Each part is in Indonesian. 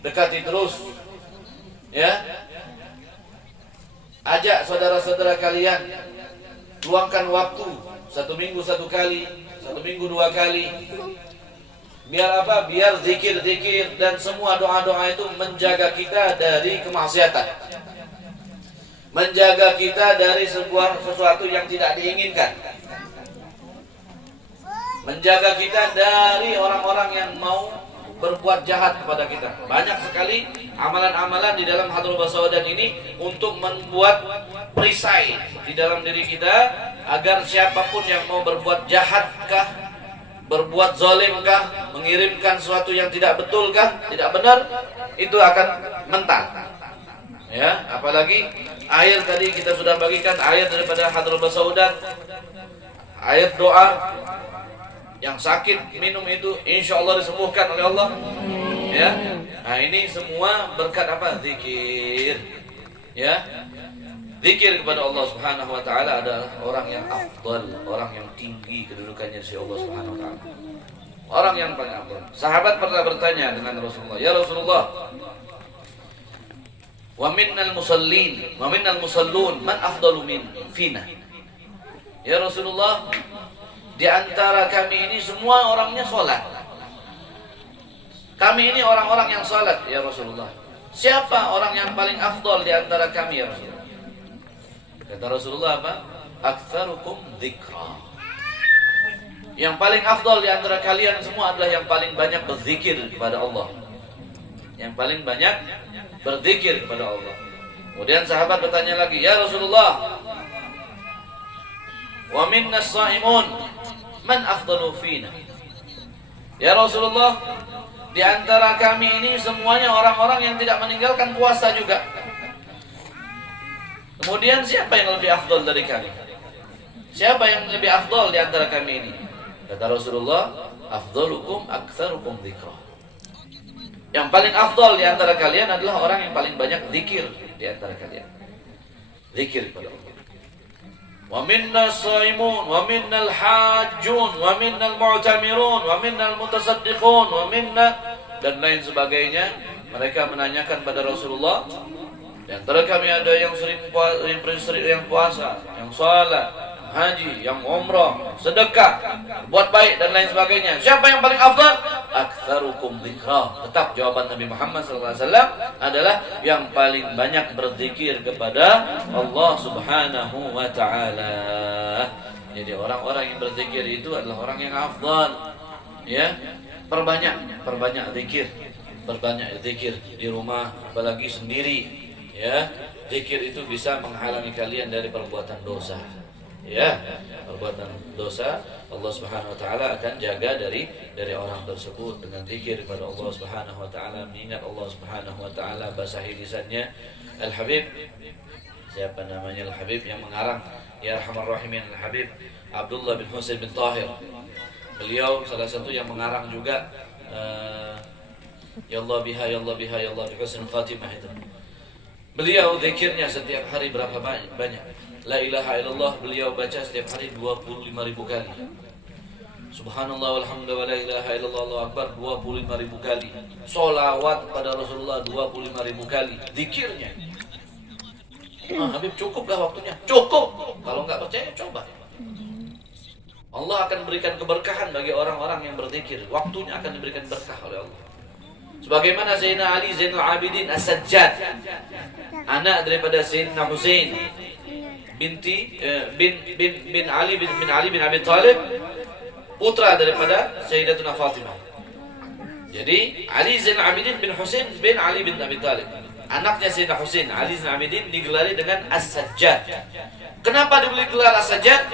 dekati terus, ya. Ajak saudara-saudara kalian, luangkan waktu 1 minggu 1 kali, 1 minggu 2 kali. Biar apa? Biar zikir-zikir dan semua doa-doa itu menjaga kita dari kemaksiatan, menjaga kita dari sesuatu yang tidak diinginkan, menjaga kita dari orang-orang yang mau berbuat jahat kepada kita. Banyak sekali amalan-amalan di dalam Hadrah Basawdan ini untuk membuat perisai di dalam diri kita, agar siapapun yang mau berbuat jahatkah, berbuat zalimkah, mengirimkan sesuatu yang tidak betulkah, tidak benar, itu akan mental. Ya, apalagi air tadi kita sudah bagikan air daripada Hadrah Basawdan, air doa. Yang sakit minum itu insya Allah disembuhkan oleh Allah, ya. Nah, ini semua berkat apa? Zikir, ya. Zikir kepada Allah Subhanahu wa taala adalah orang yang afdal, orang yang tinggi kedudukannya di Allah Subhanahu wa taala. Orang yang paling afdal. Sahabat pernah bertanya dengan Rasulullah, "Ya Rasulullah, wa minnal musallin, wa minnal musallun, man afdalu min fina?" Ya Rasulullah, di antara kami ini semua orangnya sholat. Kami ini orang-orang yang sholat, ya Rasulullah. Siapa orang yang paling afdal di antara kami, ya Rasulullah? Kata Rasulullah apa? Aktsarukum dzikra. Yang paling afdal di antara kalian semua adalah yang paling banyak berzikir kepada Allah. Yang paling banyak berzikir kepada Allah. Kemudian sahabat bertanya lagi, "Ya Rasulullah, wa minna as-sha'imun, man afdalu fina?" Ya Rasulullah, di antara kami ini semuanya orang-orang yang tidak meninggalkan puasa juga. Kemudian siapa yang lebih afdal dari kami? Siapa yang lebih afdal di antara kami ini? Kata Rasulullah, afdalukum aktsarukum dzikra. Yang paling afdal di antara kalian adalah orang yang paling banyak zikir di antara kalian. Zikir kepada Allah. Wa minna as-shaimun, wa minna al-hajjun, wa minna al-mu'tamirun, wa minna al-mutasaddiqun, wa minna, dan lain sebagainya. Mereka menanyakan pada Rasulullah, di antara kami ada yang sering puasa, yang salat, haji, yang umrah, sedekah, buat baik dan lain sebagainya. Siapa yang paling afdal? Aktsarukum dzikra. Tetap jawaban Nabi Muhammad SAW adalah yang paling banyak berzikir kepada Allah Subhanahu wa taala. Jadi orang-orang yang berzikir itu adalah orang yang afdal. Ya, perbanyak zikir. Perbanyak zikir di rumah, apalagi sendiri. Ya, zikir itu bisa menghalangi kalian dari perbuatan dosa. Ya, perbuatan dosa Allah Subhanahu wa taala akan jaga dari orang tersebut dengan zikir kepada Allah Subhanahu wa taala, mengingat Allah Subhanahu wa taala, basahi lisannya. Al-Habib, siapa namanya Al-Habib yang mengarang Ya Arhamar Rahimin, Al-Habib Abdullah bin Husain bin Tahir. Beliau salah satu yang mengarang juga Ya Allah biha, ya Allah biha, ya Allah bi husnul khatimah itu. Beliau zikirnya setiap hari berapa banyak? La ilaha illallah beliau baca setiap hari 25.000 kali. Subhanallah walhamdulillah wa la ilaha illallah Allahu akbar 25.000 kali. Sholawat pada Rasulullah 25.000 kali. Zikirnya. Habib, cukup gak waktunya? Cukup. Kalau nggak percaya coba. Allah akan berikan keberkahan bagi orang-orang yang berzikir. Waktunya akan diberikan berkah oleh Allah. Sebagaimana Sayyidina Ali Zainul Abidin As-Sajjad, anak daripada Sayyidina Husain bin Ali bin Abi Thalib, putra daripada Sayyidatuna Fatimah. Jadi Ali Zainul Abidin bin Husain bin Ali bin Abi Thalib, anaknya Sayyidina Husain. Ali Zainul Abidin digelari dengan As-Sajjad. Kenapa diberi gelar As-Sajjad?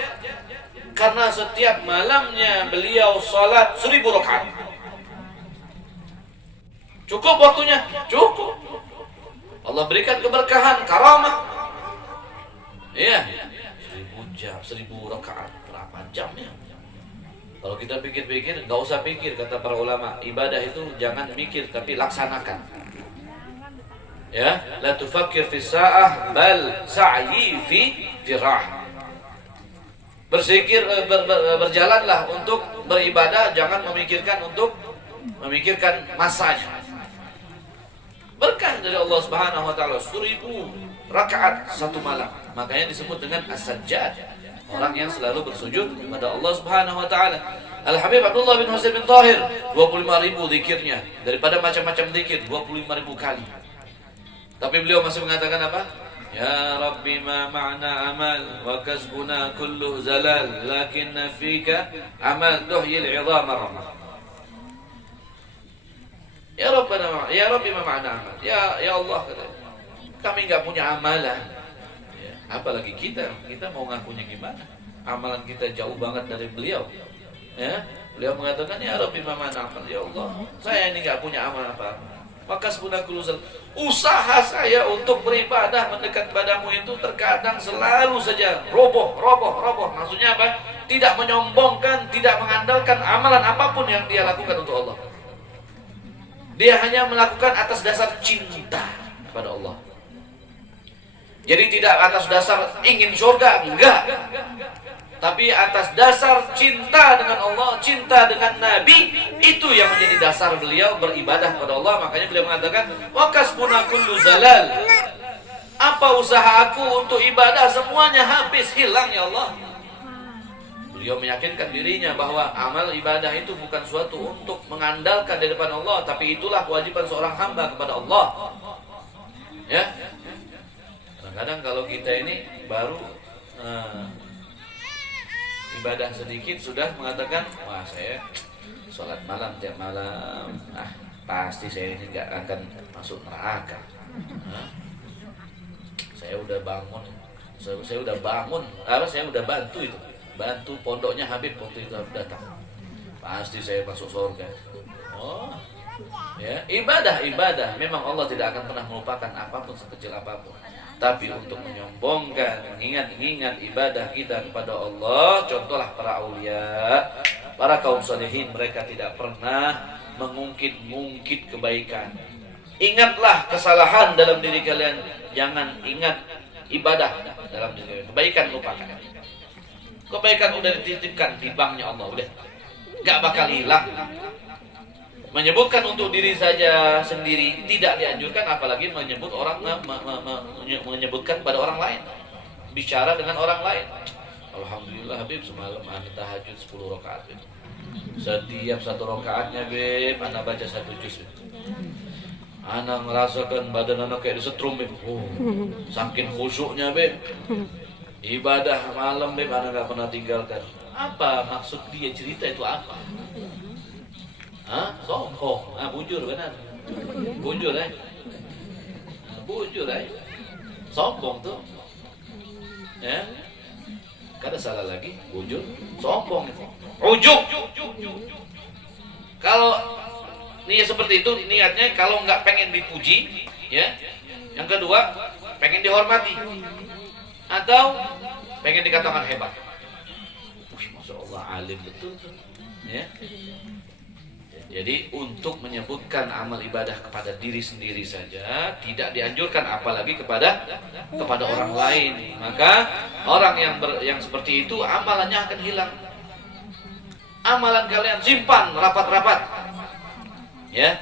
Karena setiap malamnya beliau salat 1000 rakaat. Cukup waktunya? Cukup. Allah berikan keberkahan, karamah. Iya, 1000 jam, 1000 rakaat, berapa jamnya? Kalau kita pikir-pikir, nggak usah pikir, kata para ulama. Ibadah itu jangan mikir, tapi laksanakan. Ya, la tufakkir fi sa'ah, bal sa'yi fi firah. Berjalanlah untuk beribadah, jangan memikirkan masanya. berkah dari Allah Subhanahu wa taala 1000 rakaat satu malam. Makanya disebut dengan as-sajjad, orang yang selalu bersujud kepada Allah Subhanahu wa taala. Al-Habib Abdullah bin Husain bin Tahir 25.000 zikirnya, daripada macam-macam zikir 25.000 kali. Tapi beliau masih mengatakan apa? Ya Rabbi ma ma'na amal wa kasbuna kullu zalal lakinna fika amal tuhyil 'idhama ramah. Ya Rabbi ma ma'na amal. Ya Allah, kami enggak punya amalan. Ya, apalagi kita mau ngakunya gimana? Amalan kita jauh banget dari beliau. Ya, beliau mengatakan ya Rabbi ma ma'na amal. Ya Allah, saya ini enggak punya amal apa-apa. Maka usaha saya untuk beribadah mendekat padamu itu terkadang selalu saja roboh. Maksudnya apa? Tidak menyombongkan, tidak mengandalkan amalan apapun yang dia lakukan untuk Allah. Dia hanya melakukan atas dasar cinta kepada Allah. Jadi tidak atas dasar ingin surga, enggak. Tapi atas dasar cinta dengan Allah, cinta dengan Nabi, itu yang menjadi dasar beliau beribadah kepada Allah. Makanya beliau mengatakan, wa kasbuna kullu zalal. Apa usaha aku untuk ibadah semuanya habis, hilang ya Allah. Beliau meyakinkan dirinya bahwa amal ibadah itu bukan suatu untuk mengandalkan di depan Allah, tapi itulah kewajiban seorang hamba kepada Allah. Ya. Kadang-kadang kalau kita ini baru ibadah sedikit sudah mengatakan, wah saya sholat malam tiap malam, pasti saya ini gak akan masuk neraka. Saya udah bangun, saya udah bantu pondoknya Habib waktu itu datang, pasti saya masuk surga. Oh, ya ibadah memang Allah tidak akan pernah melupakan apapun sekecil apapun. Tapi untuk menyombongkan, mengingat ibadah kita kepada Allah, contohlah para aulia, para kaum salihin, mereka tidak pernah mengungkit-ungkit kebaikan. Ingatlah kesalahan dalam diri kalian, jangan ingat ibadah dalam diri kalian. Kebaikan lupakan. Kebaikan udah dititipkan di banknya Allah, udah gak bakal hilang. Menyebutkan untuk diri saja sendiri tidak dianjurkan, apalagi menyebut orang menyebutkan pada orang lain, bicara dengan orang lain. Alhamdulillah Habib semalam ana tahajud 10 rakaat. Setiap satu rakaatnya Beb ana baca 1 juz. Ana merasakan badan ana kayak disetrum Beb. Saking khusyuknya Beb. Ibadah malam Beb ana enggak pernah tinggalkan. Apa maksud dia cerita itu apa? Sombong. Bujur benar. Bujur sombong tuh. Ya. Kada salah lagi, bujur, sombong. Ujub. Kalau niat seperti itu, niatnya kalau nggak pengen dipuji, ya. Yang kedua, pengen dihormati. Atau pengen dikatakan hebat. Masya Allah, alim betul tuh. Ya. Jadi untuk menyebutkan amal ibadah kepada diri sendiri saja tidak dianjurkan, apalagi kepada orang lain. Maka orang yang seperti itu amalannya akan hilang. Amalan kalian simpan rapat-rapat. Ya.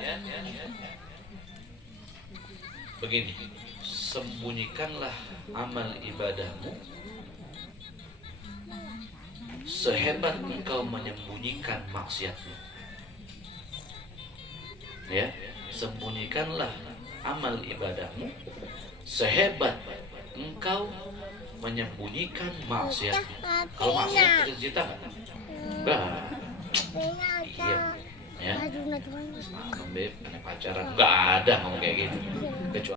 Begini, sembunyikanlah amal ibadahmu sehebat engkau menyembunyikan maksiatmu. Ya, sembunyikanlah amal ibadahmu sehebat engkau menyembunyikan maksiat. Kalau maksiat cerita enggak. Iya. Ya. Beb, pacaran enggak ada ngomong kayak gitu. Kecuali